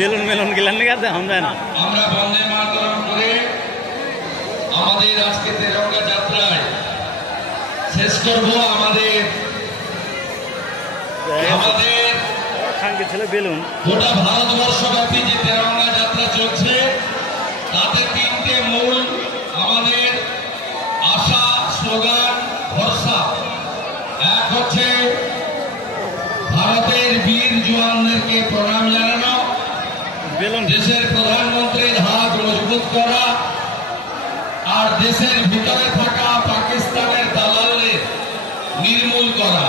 Balloon melon গেলেন না আমরা না আমরা বন্দে মাতরম করে আমাদের আজকে তেরঙ্গা যাত্রায় শেষ করব। আমাদের ছেলে বেলুন গোটা ভারতবর্ষব্যাপী যে তেরঙ্গা যাত্রা চলছে তাতে তিনটে মূল আমাদের আশা, স্লোগান, ভরসা। এক হচ্ছে ভারতের বীর জওয়ানদেরকে প্রণাম জানানো, দেশের প্রধানমন্ত্রীর হাত মজবুত করা, আর দেশের ভিতরে থাকা পাকিস্তানের দালালদের নির্মূল করা।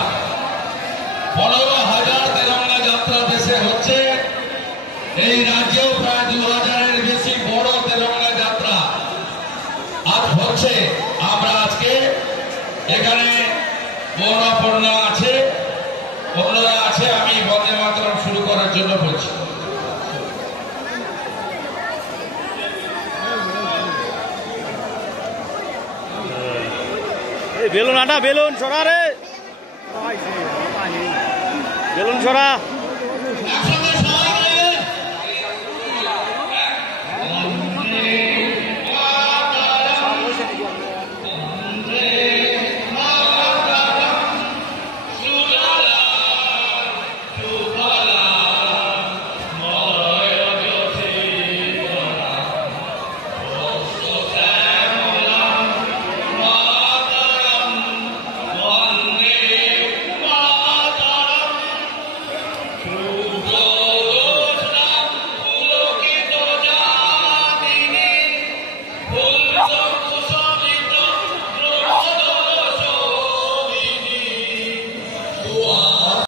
15,000 তেরঙ্গা যাত্রা দেশে হচ্ছে। এই রাজ্যেও প্রায় 2,000-এর বেশি বড় তেরঙ্গা যাত্রা আজ হচ্ছে। আমরা আজকে এখানে মৌনপর্ণা আছে, অন্যরা আছে, আমি বন্দে মাতরম শুরু করার জন্য বলছি। বেলুন আটা বেলুন ছড়া রে বেলুন ছড়া